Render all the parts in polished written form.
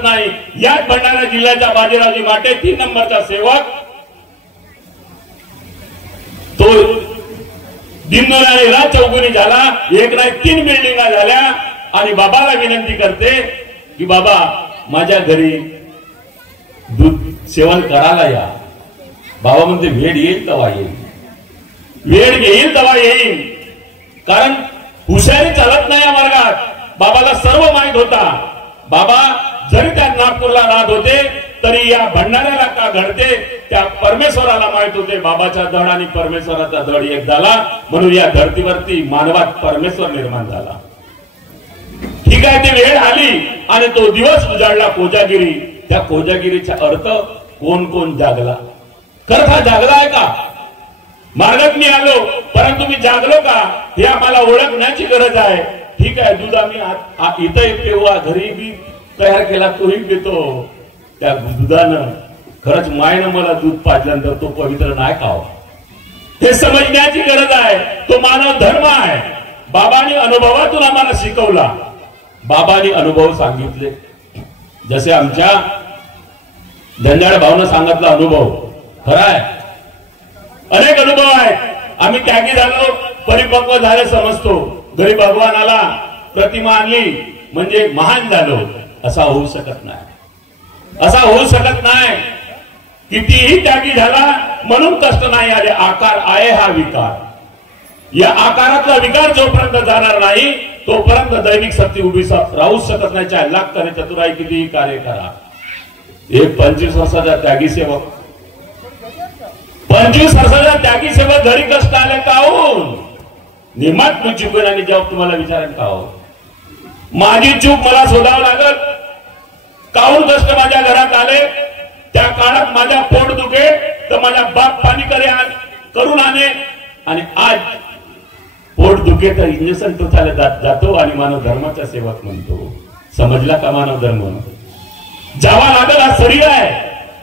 शकत नाही। याच भंडारा जिल्ह्याच्या बाजीरावजी माटे 3 नंबरचा सेवक तो दिनदुराळीला चौगुनी झाला, एक नाही 3 बिल्डिंगा झाल्या। आणि बाबाला विनंती करते की बाबा माझ्या घरी दूध सेवन करायला या। बाबा म्हणते वेळ येईल तेव्हा येईल, वेळ येईल तेव्हा येईल, कारण हुशारी चालत नाही या मार्गात। बाबाला सर्व माहित होता। बाबा जरी त्या नागपूरला राहत होते तरी या भंडाऱ्याला का घडते त्या परमेश्वराला माहित होते। बाबाचा धड आणि परमेश्वराचा धड एक झाला, म्हणून या धरतीवरती मानवात परमेश्वर निर्माण झाला। ठीक आहे, ती वेळ आली आणि तो दिवस उजाडला कोजागिरी। त्या कोजागिरीचा अर्थ कोण कोण जागला? खरंच हा जागला आहे का? मार्गात मी आलो परंतु मी जागलो का हे आम्हाला ओळखण्याची गरज आहे। ठीक आहे, दूध आम्ही इथं पेवा घरी बी तयार केला तोही पितो। त्या दुधानं खरंच मायनं मला दूध पाजल्यानंतर तो पवित्र नाही खावा, हे समजण्याची गरज आहे। तो मानव धर्म आहे। बाबांनी अनुभवातून आम्हाला शिकवला, बाबांनी अनुभव सांगितले। जसे आमच्या जंजाळ भावना सांगितला अनुभव खरा आहे, अनेक अनुभव आहेत। आम्ही त्यागी झालो, परिपक्व झाले समजतो। घरी भगवान आला, प्रतिमा आणली म्हणजे महान झालो, असा होऊ शकत नाही, असा होऊ शकत नाही। कितीही त्यागी झाला म्हणून कष्ट नाही आले, आकार आहे हा विकार। या आकारातला विकार जोपर्यंत जाणार नाही तोपर्यंत दैनिक शक्ती उभी राहू शकत नाही। चाहे लाख करे चतुराई कितीही कार्य करा। एक 25 वर्षाचा त्यागी सेवक, 25 वर्षाचा त्यागी सेवक घरी कष्ट आले काहून? निमात मी चुकून आणि जवाब तुम्हाला विचारेन का हो? माझी चूक मला शोधावं लागत, काहून कष्ट माझ्या घरात आले? त्या काळात माझ्या पोट दुखे तर माझ्या बाप पाणी करून आणे, आणि आज पोट दुखे तर इंजेक्शन टोचायला जातो आणि मानव धर्माचा सेवक म्हणतो। समजला का मानव धर्म? जावा लागल हा शरीर आहे।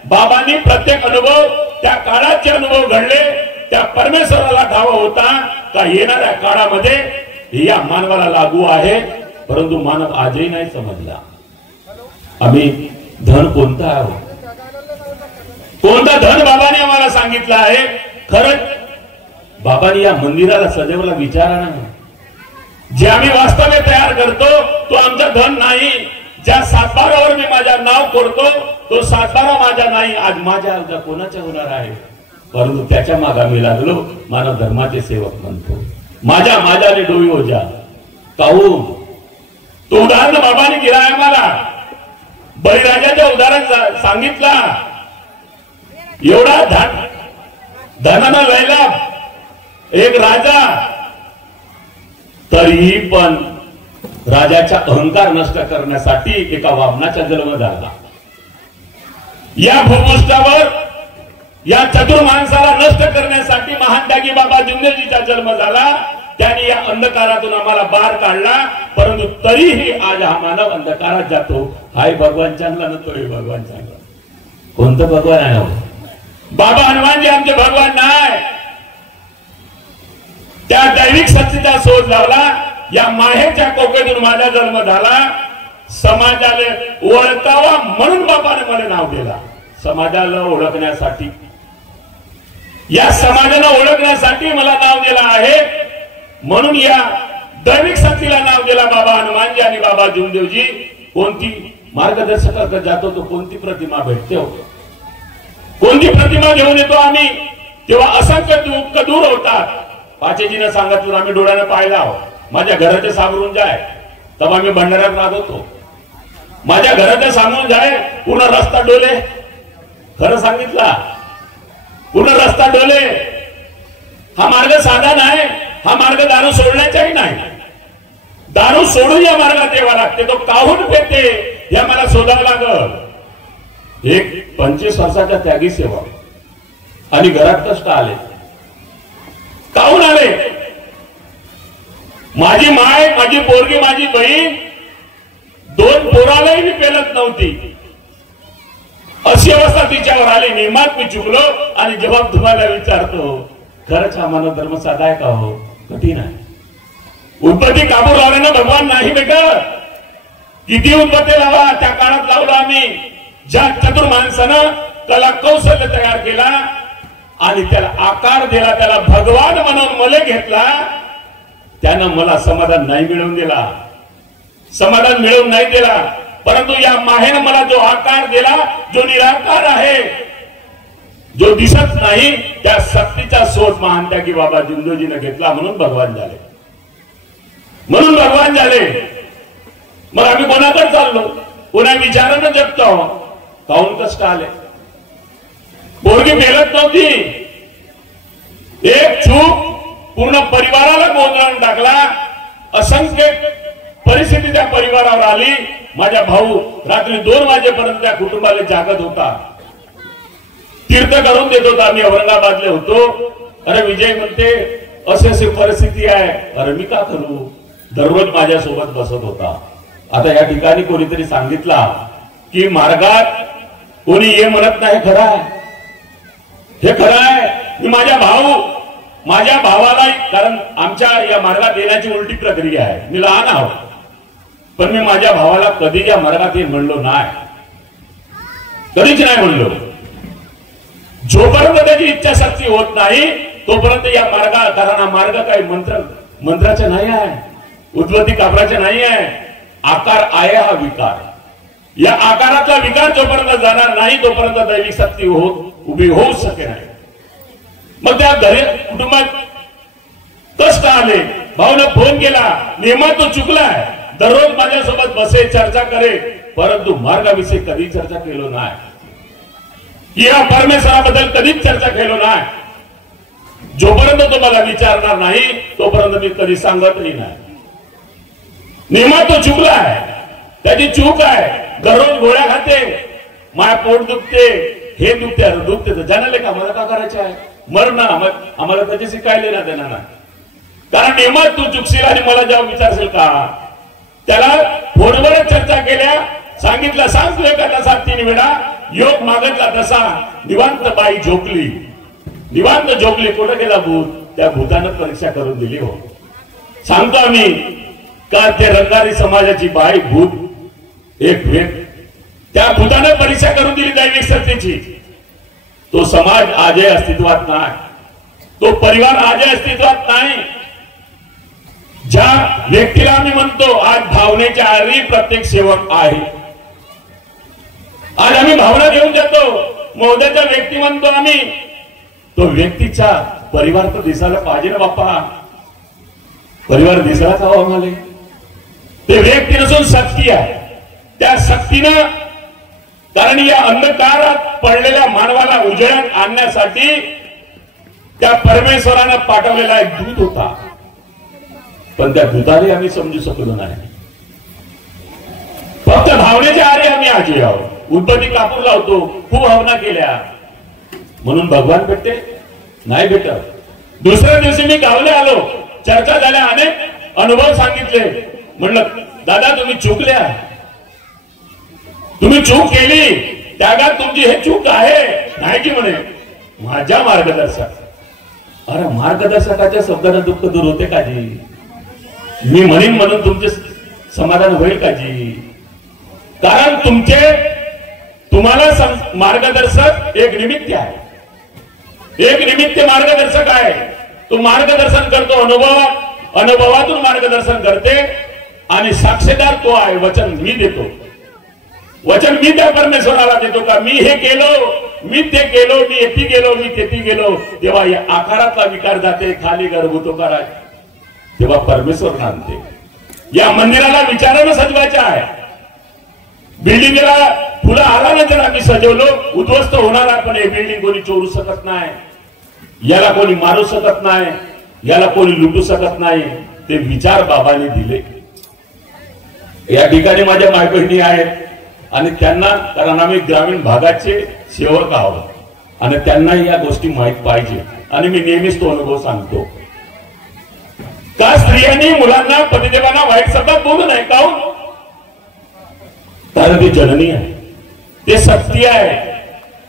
बाबांनी प्रत्येक अनुभव त्या काळाचे अनुभव घडले, त्या परमेश्वराला ठावा होता का येणाऱ्या काळामध्ये या मानवाला लागू आहे, परंतु मानव आजही नाही समजला। आम्ही धन कोणता आहोत, कोणता धन बाबांनी आम्हाला सांगितलं आहे। खरंच बाबांनी या मंदिराला सजवला विचारा ना, जे आम्ही वास्तव्य तयार करतो तो आमचा धन नाही। ज्या सातबारावर मी माझ्या नाव कोरतो तो सातबारा माझा नाही, आज माझ्या अर्धा कोणाच्या होणार आहे? परंतु त्याच्या मागे मी लागलो, मानव धर्माचे सेवक म्हणतो। माझ्याने डोई ओझा काहून? तो उदाहरण बाबांनी दिला आहे मला। बळीराजाचं उदाहरण सांगितला। एवढा धनानं लयला एक राजा, तरीही पण राजाचा अहंकार नष्ट करण्यासाठी एका वामनाचा जन्म झाला। या भूपृष्ठावर या चतुर माणसाला नष्ट करण्यासाठी महान त्यागी बाबा जुमदेवजीचा जन्म झाला। त्यांनी या अंधकारातून आम्हाला बाहेर काढला, परंतु तरीही आज हा मानव अंधकारात जातो। हाय भगवान चांगला ना, तोही भगवान चांगला। कोणतं भगवान आहे? बाबा हनुमानजी आमचे भगवान नाही। त्या दैविक शक्तीचा शोध लावला। या माहेरच्या कोकेतून माझा जन्म झाला। समाजाला ओळखावा म्हणून बाबाने मला नाव दिला। समाजाला ओळखण्यासाठी, या समाजाला ओळखण्यासाठी मला नाव दिला आहे, म्हणून या दैविक शक्तीला नाव दिला बाबा हनुमानजी आणि बाबा जुमदेवजी। कोणती मार्गदर्शकाकडे जातो तो कोणती प्रतिमा भेटते हो, कोणती प्रतिमा घेऊन येतो आम्ही, तेव्हा असंख्य दुःख दूर होतात। पाचेजीने सांगितलं, आम्ही डोळ्याने पाहिला आहोत। माझ्या घराच्या सामोरून जाय, तेव्हा मी भंडाऱ्यात राहत होतो। माझ्या घराच्या सामोरून जाय, पूर्ण रस्ता डोले। खरं सांगितला, पूर्ण रस्ता डोले। हा मार्ग साधा नाही, हा मार्ग दारू सोडण्याचाही नाही। दारू सोडून या मार्गात यावं लागते। तो काहून पेते हे मला शोधावं लागल। एक 25 वर्षाचा त्यागी सेवा आणि घरात कष्ट आले, काहून आले? माझी माय, माझी पोरगी, माझी बहीण 2 पोरालाही मी पेलत नव्हती, अशी अवस्था तिच्यावर आली। नेमात मी चुकलो आणि जबाब तुम्हाला विचारतो, खरंच हा मानव धर्म साधा आहे का हो? कठीण आहे। उत्पत्ती काबू लावल्यानं भगवान नाही भेटत। किती उत्पत्ती लावा, त्या काळात लावलो आम्ही। ज्या चतुर माणसानं त्याला कौशल्य तयार केला आणि त्याला आकार दिला, त्याला भगवान म्हणून मले घेतला, त्यानं मला समाधान नाही मिळवून दिला, समाधान मिळवून नाही दिला. परंतु या माहेनं मला जो आकार दिला, जो निराकार आहे, जो दिसत नाही, त्या शक्तीचा शोध महान की बाबा जिंदोजीने घेतला, म्हणून भगवान झाले, म्हणून भगवान झाले. मग आम्ही कोणाकडे चाललो? कोणा विचारानं जगतो. काहून कष्ट आले? पोरगी फेलत नव्हती, एक चूक पूर्ण परिवाराला गोंधळून टाकला. असंख्य परिस्थिती त्या परिवारावर आली. माझा भाऊ रात्री 2 वाजेपर्यंत त्या कुटुंबाला जागत होता, तीर्थ करून देत होता. मी औरंगाबादले होतो. अरे विजय म्हणते अशी अशी परिस्थिती आहे. अरे मी का करू? दररोज माझ्यासोबत बसत होता. आता या ठिकाणी कोणीतरी सांगितला की मार्गात कोणी ये म्हणत नाही, खरं आहे, हे खरं आहे. मी माझ्या भावाला, कारण आमच्या या मार्गात येण्याची उलटी प्रक्रिया आहे. मी लहान आहोत, पण मी माझ्या भावाला कधी या मार्गात ये म्हणलो नाही, कधीच नाही म्हणलो. जोपर्यंत त्याची इच्छाशक्ती होत नाही तोपर्यंत या मार्गात, कारण हा मार्ग काही मंत्राचा नाही आहे, उद्वती कापराचा नाही आहे. आकार आहे हा विकार. या आकारातला विकार जोपर्यंत जाणार नाही तोपर्यंत दैविक शक्ती उभी होऊ शके नाही. मग त्या घरी कुटुंबात कष्ट आले. भाऊने फोन केला, नेहमी तो चुकलाय, दररोज माझ्यासोबत बसे, चर्चा करे, परंतु मार्गाविषयी कधी चर्चा केलो नाही, या परमेश्वराबद्दल कधीच चर्चा केलो नाही. जोपर्यंत तो मला विचारणार नाही तोपर्यंत मी कधी सांगतही नाही. नेहमी तो चुकलाय, त्याची चूक आहे. दररोज गोळ्या खाते, माय पोट दुखते, हे दुखते, दुखते तर जाणाले का मला का करायचे आहे? मरण आम्हाला त्याची शिकायला ना देणार नाही. कारण नेहमी तू चुकशील आणि मला जेव्हा विचारशील का, त्याला फोनवर चर्चा केल्या, सांगितलं सांग तू एका तासात 3 वेळा, योग मागितला तसा निवांत बाई झोपली, निवांत झोपली. कुठं गेला भूत? त्या भूतानं परीक्षा करून दिली. हो सांगतो आम्ही का ते रंगारी समाजाची बाई भूत एक वेळ त्या भूतानं परीक्षा करून दिली दैविक शक्तीची. तो समाज आजही अस्तित्वात नाही, तो परिवार आजही अस्तित्वात नाही. ज्या व्यक्तीला आम्ही म्हणतो आज भावनेच्या आरी प्रत्येक सेवक आहे, आज आम्ही भावना घेऊन जातो, मोहदाचा व्यक्ती म्हणतो आम्ही, तो व्यक्तीचा परिवार तर दिसायला पाहिजे ना बाप्पा. परिवार दिसायला का हो आम्हाला? ते व्यक्ती नसून शक्ती आहे. त्या शक्तीनं, कारण या अंधकारात पडलेल्या मानवाला उजेडात आणण्यासाठी त्या परमेश्वरानं पाठवलेला एक दूत होता, पण त्या दूताने आम्ही समजू शकलो नाही. फक्त भावनेच्या आरे आम्ही आजी आहोत. उदबत्ती कापूर लावतो, खूप भावना केल्या म्हणून भगवान भेटते नाही भेटत. दुसऱ्या दिवशी मी गावले आलो, चर्चा झाल्या, अनेक अनुभव सांगितले. म्हणलं दादा तुम्ही चुकल्या, तुम्ही चूक केली, त्यागात तुमची हे चूक आहे नाही की म्हणे माझ्या मार्गदर्शक. अरे मार्गदर्शकाच्या शब्दाने दुःख दूर होते का जी? मी म्हणेन म्हणून तुमचे समाधान होईल का जी? कारण तुम्हाला मार्गदर्शक एक निमित्त आहे, एक निमित्त मार्गदर्शक आहे. तो मार्गदर्शन करतो अनुभवातून मार्गदर्शन करते आणि साक्षीदार तो आहे. वचन मी देतो, वचन मी त्या परमेश्वराला देतो का मी हे केलो, मी ते केलो, मी येथे गेलो, मी तेथे गेलो. तेव्हा या आकारातला विकार जाते, खाली गर्भूतो कराय, तेव्हा परमेश्वर आणते. या मंदिराला विचारानं सजवायचं आहे. बिल्डिंगला फुलं आला जर आम्ही सजवलो, उद्ध्वस्त होणार आहे, पण हे बिल्डिंग कोणी चोरू शकत नाही, याला कोणी मारू शकत नाही, याला कोणी लुटू शकत नाही. ते विचार बाबांनी दिले. या ठिकाणी माझ्या माय बहिणी आहेत आणि त्यांना, कारण आम्ही ग्रामीण भागाचे सेवक आहोत आणि त्यांनाही या गोष्टी माहीत पाहिजे. आणि मी नेहमीच तो अनुभव सांगतो का स्त्रियांनी मुलांना पतिदेवांना वाईट शब्दात बोलू नये. काहून? कारण ती जननी आहे, ते शक्ती आहे,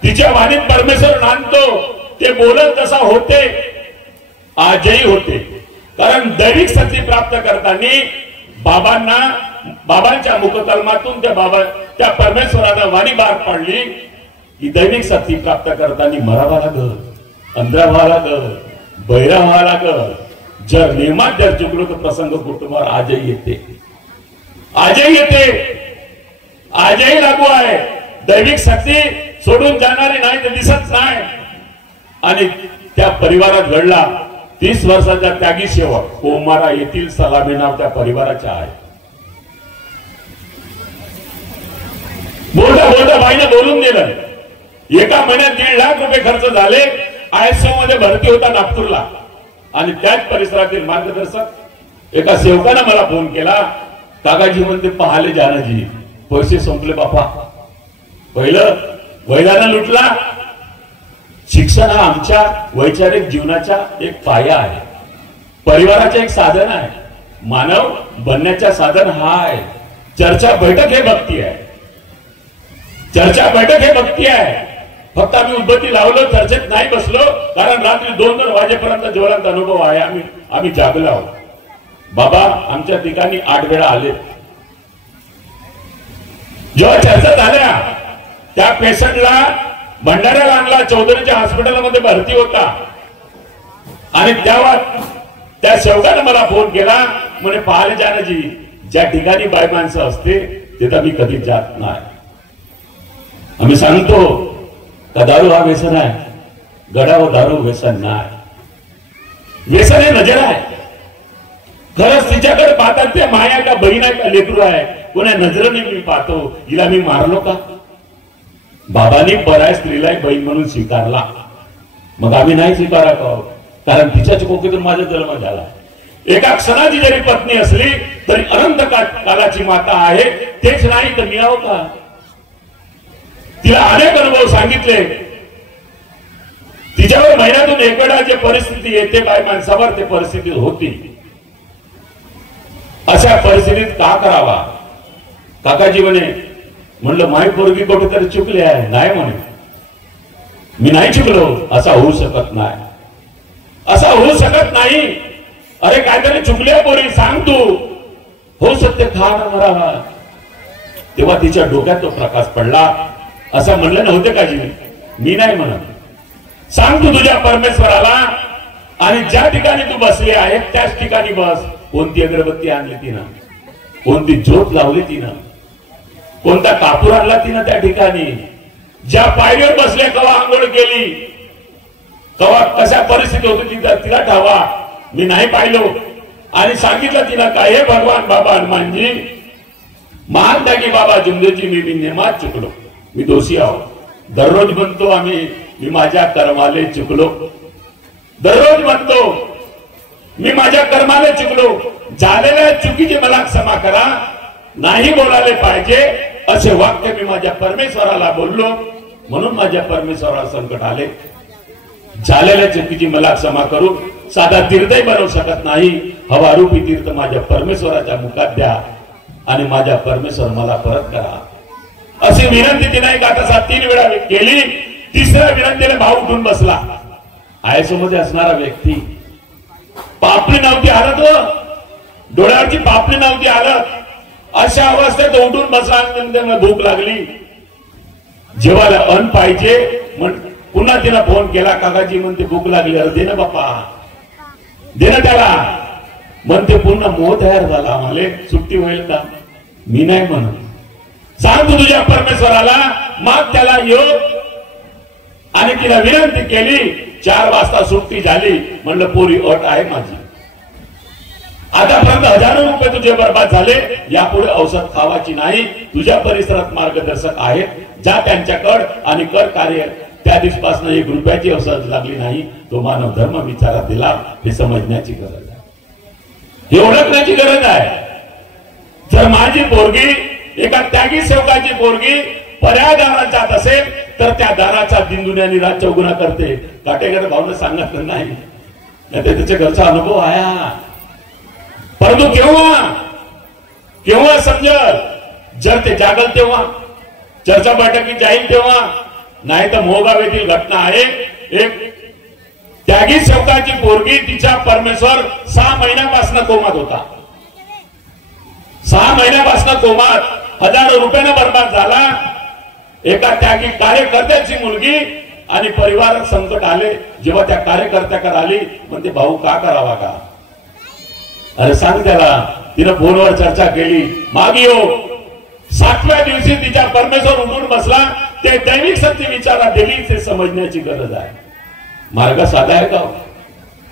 तिच्या वाणीत परमेश्वर नांदतो. ते बोलत तसा होते, आजही होते. कारण दैविक शक्ती प्राप्त करताना बाबांना बाबांच्या मुखकर्मातून त्या परमेश्वरानं वाणी बार पाडली की दैनिक शक्ती प्राप्त करताना मरावा लागल, अंधा व्हावा लागल, बैरा व्हावा लागल. जर नियमात जर चुकलो तर प्रसंग कुटुंबावर आजही येते, आजही येते, आजही लागू आहे. दैविक शक्ती सोडून जाणारी नाही तर दिसत नाही. आणि त्या परिवारात घडला 30 वर्षाचा त्यागी सेवक कोमारा येथील सलामी नाव त्या परिवाराच्या आहे. बोलता बोलता बाईने बोलून दिलं. एका महिन्यात 1.5 लाख रुपये खर्च झाले. ISO मध्ये भरती होता नागपूरला. आणि त्याच परिसरातील मार्गदर्शक एका सेवकाने मला फोन केला, काकाजी म्हणते पाहाले जानाजी पैसे संपले बापा. पहिलं वैदानं लुटला. शिक्षण हा आमच्या वैचारिक जीवनाचा एक पाया आहे, परिवाराचे एक साधन आहे, मानव बनण्याच्या साधन हा आहे. चर्चा बैठक हे भक्ती आहे, चर्चा बैठक हे भक्ती आहे. फक्त आम्ही उद्बत्ती लावलो, चर्चेत नाही बसलो, कारण रात्री 2-2 वाजेपर्यंत ज्वलंत अनुभव आहे. आम्ही जागलो आहोत. बाबा आमच्या ठिकाणी 8 वेळा आले. जेव्हा चर्चा झाल्या त्या पेशंटला भंडाऱ्याला आणला, चौधरीच्या हॉस्पिटलमध्ये भरती होता. आणि तेव्हा त्या सेवकाने मला फोन केला, म्हणे पाहाले जानाजी ज्या ठिकाणी बाय माणसं असते तिथं मी कधी जात नाही. आम्ही सांगतो का दारू हा व्यसन आहे, गडावर दारू व्यसन नाही. व्यसन हे नजर आहे. खरंच तिच्याकडे पाहतात ते माया का बहीण आहे का लेकरू आहे, कोणा नजरेने मी पाहतो, हिला मी मारलो का. बाबांनी बऱ्याच स्त्रीला बहीण म्हणून स्वीकारला. मग आम्ही नाही स्वीकारावं, कारण तिच्याच कोकीतून माझा जन्म झाला. एका क्षणाची जरी पत्नी असली तरी अनंत कालाची माता आहे. तेच नाही तर मिळावं का. तिला अनेक अनुभव सांगितले. तिच्यावर महिन्यातून 1 वेळा जे परिस्थिती येते बाय माणसावर, ते परिस्थिती होती. अशा परिस्थितीत का करावा. काकाजी म्हणलं माई पोरगी कुठेतरी चुकली आहे. नाही म्हणे, मी नाही चुकलो. असा होऊ शकत नाही, असा होऊ शकत नाही. अरे काहीतरी चुकले पोरी, सांग तू. हो सत्य खा मरावा. तेव्हा तिच्या डोक्यात तो प्रकाश पडला. असं म्हणलं नव्हते का जी, मी नाही म्हणत. सांग तू तुझ्या परमेश्वराला, आणि ज्या ठिकाणी तू बसली आहे त्याच ठिकाणी बस. कोणती अगरबत्ती आणली तिनं, कोणती ज्योत लावली तिनं, कोणता कापूर आणला तिनं त्या ठिकाणी, ज्या पायरीवर बसले कवा आंघोळ केली, कवा कशा परिस्थिती होती तिला ठावा. मी नाही पाहिलो. आणि सांगितलं तिला काय, हे भगवान बाबा हनुमानजी मान द्या की बाबा जुमदेची मी नेमात चुकलो, मी दोषी आहो. दररोज म्हणतो आम्ही, मी माझ्या कर्माले चुकलो. दररोज म्हणतो मी माझ्या कर्माले चुकलो. झालेल्या चुकीची मला क्षमा करा. नाही बोलायला पाहिजे असे वाक्य मी माझ्या परमेश्वराला बोललो, म्हणून माझ्या परमेश्वराला संकट आले. झालेल्या चुकीची मला क्षमा करू. साधा तीर्थही बनवू शकत नाही. हवारूपी तीर्थ माझ्या परमेश्वराच्या मुखात द्या आणि माझ्या परमेश्वर मला परत करा. अशी विनंती तिने एका तासात 3 वेळा केली. 3ऱ्या विनंतीने भाव उठून बसला. ISO मध्ये असणारा व्यक्ती, पापणी नव्हती हालत, डोळ्यावरची पापणी नव्हती हालत. अशा अवस्थेत उठून बसला. भूक लागली, जेवायला अन्न पाहिजे. पुन्हा तिला फोन केला, काकाजी म्हणते भूक लागली. अरे दे ना बाप्पा, दे ना त्याला. म्हणते पुन्हा मोह तयार झाला. आम्हाला सुट्टी होईल का. मी नाही म्हणत. सांग तू तुझ्या परमेश्वराला, माग त्याला योग. आणि तिला विनंती केली. 4 वाजता सुट्टी झाली. म्हणलं पोरी अट आहे माझी, आतापर्यंत हजारो रुपये तुझे बर्बाद झाले. यापुढे औषध खावाची नाही. तुझ्या परिसरात मार्गदर्शक आहेत, जा त्यांच्याकडे आणि कर कार्य. त्या दिवसापासून 1 रुपयाची औषध लागली नाही. तो मानव धर्म विचारात दिला. हे समजण्याची गरज आहे, हे ओळखण्याची गरज आहे. जर माझी पोरगी एका त्यागी सेवकाची पोरगी पर्याय दारात जात असेल तर त्या दाराचा दिनदुन्यानी रात चौगुना करते. काटेकर भावना सांगत नाही, त्याच्या घरचा अनुभव आहे. परंतु केव्हा समजल, जर ते जागल तेव्हा, चर्चा बैठकीत जाईल तेव्हा. नाही तर मोहगाव येथील घटना आहे. एक त्यागी सेवकाची पोरगी, तिचा परमेश्वर 6 महिन्यापासून कोमात होता. 6 महिन्यापासून कोमात हजारो रुपयाने बर्बाद झाला। एका त्यागी कार्यकर्त्याची मुलगी आणि परिवारात संकट आले, जेव्हा त्या कार्यकर्त्याकडे आली म्हणते भाऊ का करावा का? अरे सांग त्याला। तिने फोनवर चर्चा केली, मागी हो 7व्या दिवशी तिच्या परमेश्वर उठून बसला। ते दैविक सत्य विचारा दिली, ते समजण्याची गरज आहे। मार्ग साधा आहे का?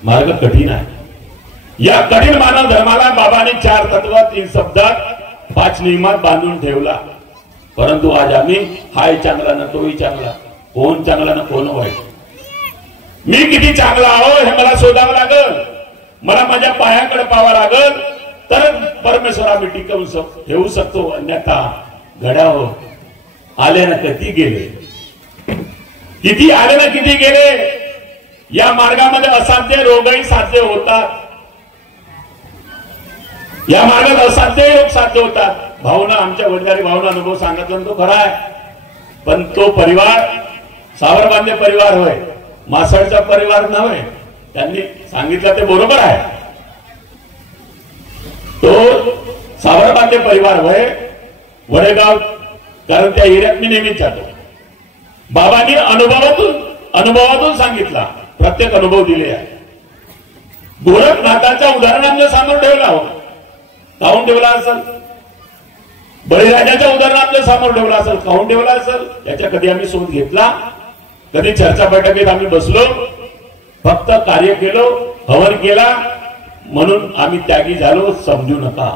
मार्ग कठीण आहे। या कठीण मानव धर्माला बाबांनी 4 तत्व 3 शब्दात 5 नियमात बांधून ठेवला। परंतु आज आम्ही हाय चांगला ना तोही चांगला, कोण चांगला ना कोण वाईट, मी किती चांगला आहो हे मला शोधावं लागल, मला माझ्या पायाकडे पाहावं लागल, तर परमेश्वर आम्ही टिकवून ठेवू शकतो। अन्यथा घड्या हो आले ना किती गेले, किती आले ना किती गेले। या मार्गामध्ये असाध्य रोगही साध्य होतात, या मार्गात असाध्य योग साध्य होतात। भावना आमच्या वडिलांनी भावना अनुभव सांगितला तो खरा आहे, पण तो परिवार सावरबांधे परिवार होय, मासळचा परिवार नव्हे। त्यांनी सांगितलं ते बरोबर आहे, तो सावरबांधे परिवार होय वडेगाव, कारण त्या एरियात मी नेहमीच जातो। बाबांनी अनुभवातून सांगितला, प्रत्येक अनुभव दिले आहे। गोरखनाथाच्या उदाहरणांना समोर ठेवला हो, काहून ठेवला असेल? बळीराजाच्या उदाहरणात समोर ठेवला असेल, काहून ठेवला असेल? याच्या कधी आम्ही शोध घेतला? कधी चर्चा बैठकीत आम्ही बसलो? फक्त कार्य केलो, हवन केला म्हणून आम्ही त्यागी झालो समजू नका।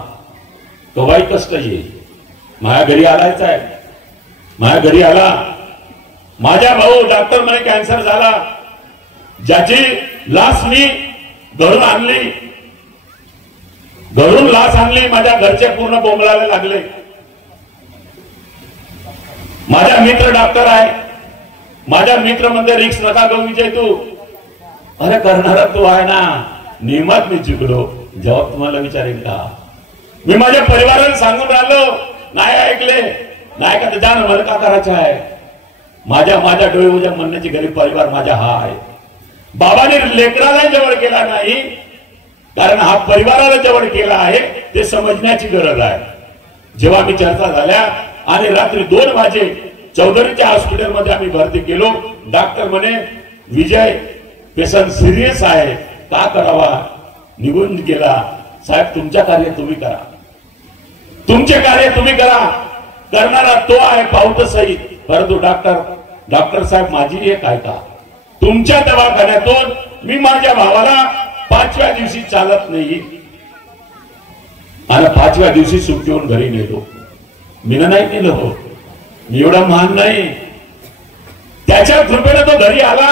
तो वाईट कष्ट येईल। माझ्या घरी आलायचा आहे, माझ्या घरी आला माझा भाऊ, डॉक्टर म्हणे कॅन्सर झाला, ज्याची लाश मी घरून आणली, घरून लाश आणली, माझ्या घरचे पूर्ण बोंबलायला लागले। माझा मित्र डॉक्टर आहे, माझा मित्र म्हणते रिक्स नका घेऊ विजय तू। अरे करणारा तू आहे ना, नियमात मी चुकलो, जवाब तुम्हाला विचारेल का? मी माझ्या परिवाराला सांगून राहिलो, नाही ऐकले, नाही का जाण मला का करायचं आहे? माझ्या डोळ्याच्या म्हणण्याची घरी परिवार माझा हा आहे। बाबाने लेकराला जवळ केला नाही, कारण हा परिवाराला जवळ केला आहे, ते समजण्याची गरज आहे। जेव्हा मी चर्चा झाल्या आणि रात्री 2 वाजे चौधरीच्या हॉस्पिटलमध्ये आम्ही भरती केलो, डॉक्टर म्हणे विजय पेशंट सिरियस आहे, का करावा? निघून गेला। साहेब तुमच्या कार्य तुम्ही करा, तुमचे कार्य तुम्ही करा, करणारा तो आहे पाहतो सही, परंतु डॉक्टर साहेब माझी एक ऐका, तुमच्या दवाखान्यातून मी माझ्या भावाला 5व्या दिवशी चालत नाही आणि 5व्या दिवशी सुट्टीहून घरी नेलो। मी नाही नेलो हो, मी एवढा महान नाही। त्याच्या कृपेने तो घरी आला,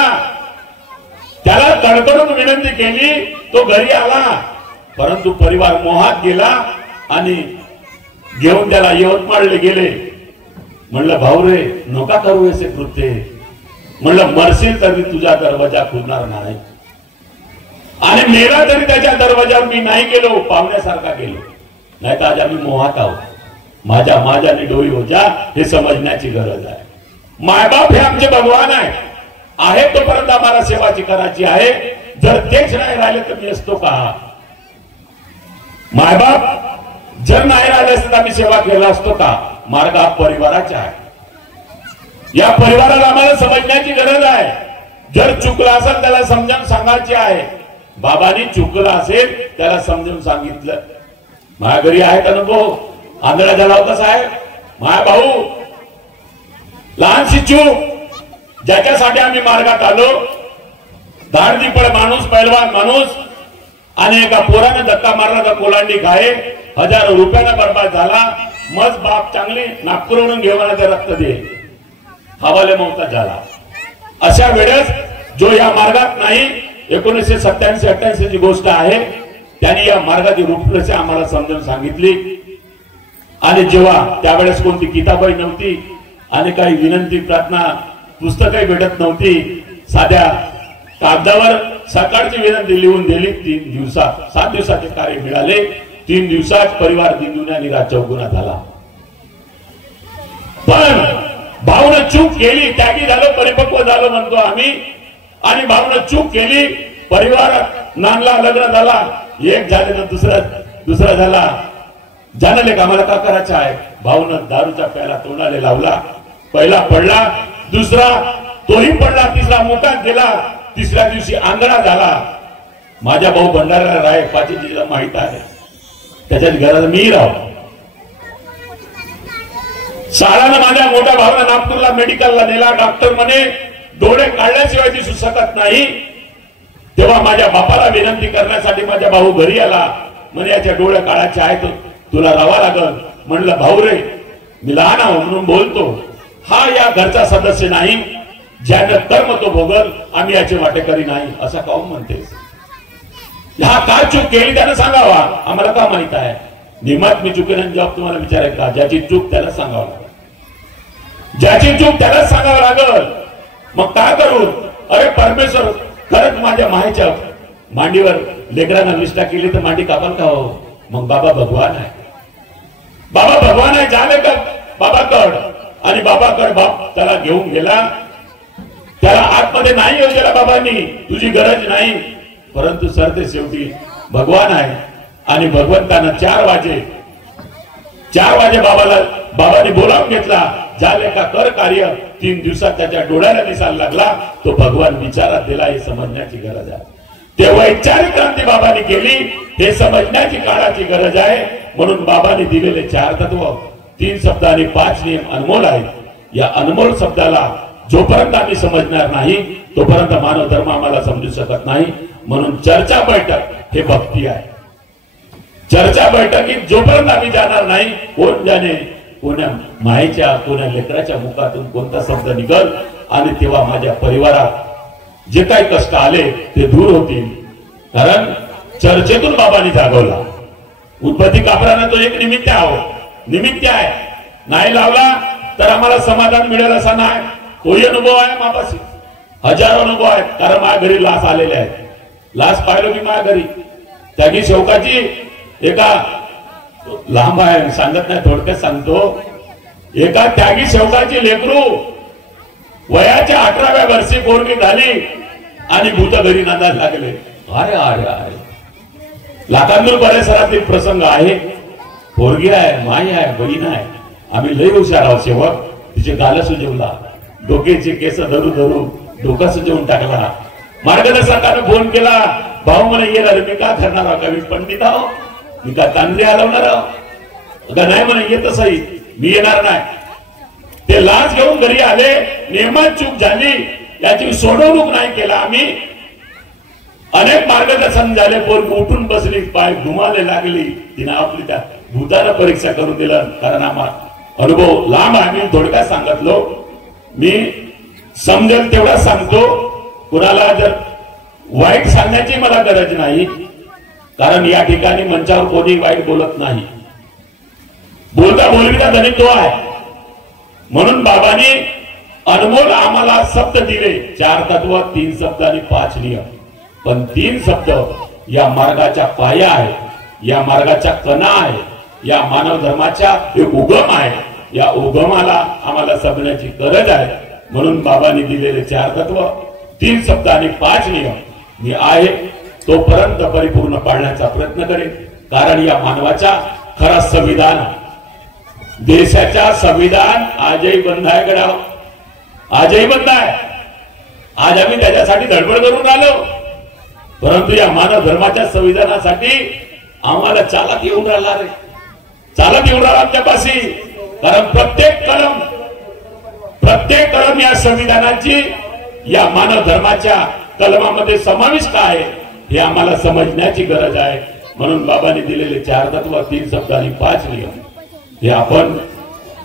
त्याला कडकडून विनंती केली, तो घरी आला, परंतु परिवार मोहात गेला आणि घेऊन त्याला यवतमाळला गेले। म्हणलं भाऊ रे नका करू असे कृत्य, म्हणलं मरशील तरी तुझा दरवाजा खुलणार नाही, आणि मेला तरी त्याच्या दरवाजावर मी नाही गेलो, पाहुण्यासारखा गेलो, नाही तर आज आम्ही मोहात आहोत। माझ्या डोई हो जा, हे समजण्याची गरज आहे। मायबाप हे आमचे भगवान आहे तोपर्यंत आम्हाला सेवाची करायची आहे। जर तेच नाही राहिले तर मी असतो का? मायबाप जर नाही राहिले असते तर आम्ही सेवा केला असतो का? मार्ग हा परिवाराचा आहे। या परिवाराला आम्हाला समजण्याची गरज आहे। जर चुकला असेल त्याला समजावून सांगायचे आहे। बाबांनी चुकला असेल त्याला समजावून सांगितलं। माझ्या घरी आहेत अनुभव, आंधळा झाला होता साहेब, माझा भाऊ लहानशी चूक ज्याच्यासाठी आम्ही मार्गात आलो, धाडदीपळ माणूस, पैलवान माणूस, आणि एका पोराने धक्का मारला तर कोलांडी खाये, हजारो रुपयाला बर्बाद झाला। मज बाप चांगली नागपूरवरून घेऊन रक्त दे, हवाले मौतात झाला। अशा वेळेस जो या मार्गात नाही, 1987-88 ची गोष्ट आहे, त्यांनी या मार्गाची रूपरेषा आम्हाला समजून सांगितली। आणि जेव्हा त्यावेळेस कोणती किताबही नव्हती आणि काही विनंती प्रार्थना पुस्तकही भेटत नव्हती, साध्या कागदावर सकाळची विनंती लिहून दिली। 3 दिवसात 7 दिवसाचे कार्य मिळाले। 3 दिवसात परिवार दिनदुना निराश चौगुना झाला। पण भावना चूक केली, त्यागी झालो, परिपक्व झालो म्हणतो आम्ही, आणि भावना चूक केली, परिवारात नांदला, लग्न झाला, एक झाले तर दुसरा झाला, जाणले का आम्हाला का करायचं आहे. भाऊनं दारूचा प्याला तोंडाला लावला. पहिला पडला, दुसरा तोही पडला, तिसरा मुकात गेला. तिसऱ्या दिवशी आंगणा झाला. माझ्या भाऊ भंडाऱ्याला राय पाचीजीला माहित आहे, त्याच्याच घरात मी राहू. साळानं माझ्या मोठ्या भावाला नागपूरला मेडिकलला नेला. डॉक्टर म्हणे डोळे काढल्याशिवाय दिसू शकत नाही. तेव्हा माझ्या बापाला विनंती करण्यासाठी माझ्या भाऊ घरी आला. म्हणे याच्या डोळे काढायचे आहेत, तुला राहावं लागल. म्हणलं भाऊ रे, मी लहान आहो म्हणून बोलतो, हा या घरचा सदस्य नाही, ज्यानं कर्म तो भोगल, आम्ही याचे वाटेकरी नाही. असं काऊन म्हणतेस? हा काय चूक केली त्यानं सांगावा, आम्हाला का माहित आहे. नियमात मी चुकेन जॉब तुम्हाला विचारायचं का? ज्याची चूक त्याला सांगावं लागल, ज्याची चूक त्यालाच सांगावं लागल. मग काय करू? अरे परमेश्वर खरंच माझ्या माहेच्या मांडीवर लेकरांना निष्ठा केली तर मांडी कापाल का हो? मग बाबा भगवान आहे, बाबा भगवान आहे. झाले का बाबाकड? आणि बाबाकड बाप त्याला घेऊन गेला. त्याला आतमध्ये नाही येऊ दिला बाबांनी, तुझी गरज नाही. परंतु सरते शेवटी भगवान आहे. आणि भगवंतानं 4 वाजे बाबांनी बोलावून घेतला. झाले का कर कार्य. 3 दिवसात त्याच्या डोळ्याला दिसायला लागला. तो भगवान विचारात दिला, हे समजण्याची गरज आहे. ते वैचारिक क्रांती बाबांनी केली, हे समजण्याची काळाची गरज आहे. म्हणून बाबांनी दिलेले 4 तत्व, 3 शब्द आणि 5 नियम अनमोल आहेत. या अनमोल शब्दाला जोपर्यंत आम्ही समजणार नाही तोपर्यंत मानव धर्म आम्हाला समजू शकत नाही. म्हणून चर्चा बैठक हे भक्ती आहे. चर्चा बैठकीत जोपर्यंत आम्ही जाणार नाही, कोण जाणे कोण्या मायेच्या कोण्या लेकराच्या मुखातून कोणता शब्द निघल, आणि तेव्हा माझ्या परिवारात जे काही कष्ट आले ते दूर होतील. कारण चर्चेतून बाबांनी जागवला. उत्पत्ती कापरानं तो एक निमित्त आहे. नाही लावला तर आम्हाला समाधान मिळेल असा नाही. तोही अनुभव आहे मापाशी, हजारो अनुभव आहेत. कारण माझ्या घरी लास आलेले आहेत. लास पाहिलो की माझ्या घरी त्यागी शौकाची एका लांब आहे, सांगत नाही, थोडक्यात सांगतो. एका त्यागी शौकाची लेकरू वयाच्या 18व्या वर्षी पोरगी झाली आणि भूत घरी नांदायला लागले. अरे अरे अरे, लाखांदूर परिसरातील प्रसंग आहे. पोरगी आहे, माई आहे, बहीण आहे. आम्ही लय हुशार आहोत. सेवक तिचे गाल सुजवला, डोक्याचे केस धरू धरू डोका सुजवून टाकला. मार्गदर्शकाने फोन केला, भाऊ मला येणार. मी का करणार आहो का? मी पंडित आहो, मी का तांदरी हलवणार आहो का? नाही म्हणे येत सही, मी येणार नाही. ते लाच घेऊन घरी आले. नियमात चूक झाली, याची सोडवणूक नाही केला आम्ही. अनेक मार्गदर्शन झाले. पोरगी उठून बसली, पाय घुमाले लागली. तिने आपली त्या भूतानं परीक्षा करून दिलं. कारण आम्हाला अनुभव लांब आहे. मी थोडक्यात सांगितलो. मी समजेल तेवढा सांगतो. कुणाला जर वाईट सांगण्याची मला गरज नाही, कारण या ठिकाणी मंचावर कोणी वाईट बोलत नाही. बोलता बोलविता धनी तो आहे. म्हणून बाबांनी अनमोल आम्हाला शब्द दिले. 4 तत्व, 3 शब्द आणि 5 नियम. पण 3 शब्द या मार्गाच्या पाया आहे, या मार्गाच्या कणा आहे, या मानव धर्माच्या एक उगम आहे. या उगमाला आम्हाला समजण्याची गरज आहे. म्हणून बाबांनी दिलेले 4 तत्व, 3 शब्द आणि 5 नियम मी आहे तोपर्यंत परिपूर्ण पाळण्याचा प्रयत्न करेन. कारण या मानवाच्या खरा संविधान, देशाच्या संविधान आजही बंद आहे गड्या, आजही बंद आहे. आज आम्ही त्याच्यासाठी धडपड करून राहिलो. परंतु या मानव धर्माच्या संविधानासाठी आम्हाला चालत येऊन राहिला रे, चालत येऊन राहिला आमच्यापाशी. कारण प्रत्येक कलम या संविधानाची, या मानव धर्माच्या कलमामध्ये समाविष्ट आहे. हे आम्हाला समजण्याची गरज आहे. म्हणून बाबांनी दिलेले 4 तत्व, 3 शब्द आणि 5 नियम हे आपण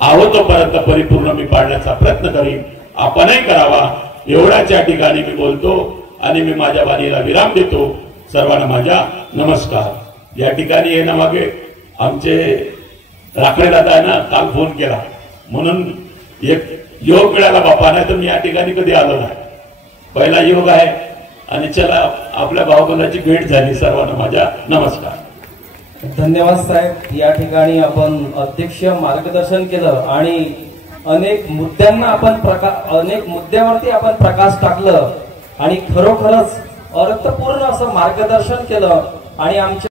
आहोत तोपर्यंत परिपूर्ण मी पाळण्याचा प्रयत्न करीन. आपणही करावा एवढ्याच या ठिकाणी मी बोलतो आणि मी माझ्या वाणीला विराम देतो. सर्वांना माझा नमस्कार. या ठिकाणी येण्यामागे आमचे राखडे दादा आहे ना, काल फोन केला म्हणून एक योग मिळाला बापा, नाही तर मी या ठिकाणी कधी आलो नाही. पहिला योग आहे आणि चला आपल्या भावबंधाची भेट झाली. सर्वांना माझा नमस्कार. धन्यवाद साहेब. या ठिकाणी आपण अध्यक्ष मार्गदर्शन केलं आणि अनेक मुद्द्यावरती आपण प्रकाश टाकलं आणि खरोखरच अर्थपूर्ण असं मार्गदर्शन केलं. आणि आमच्या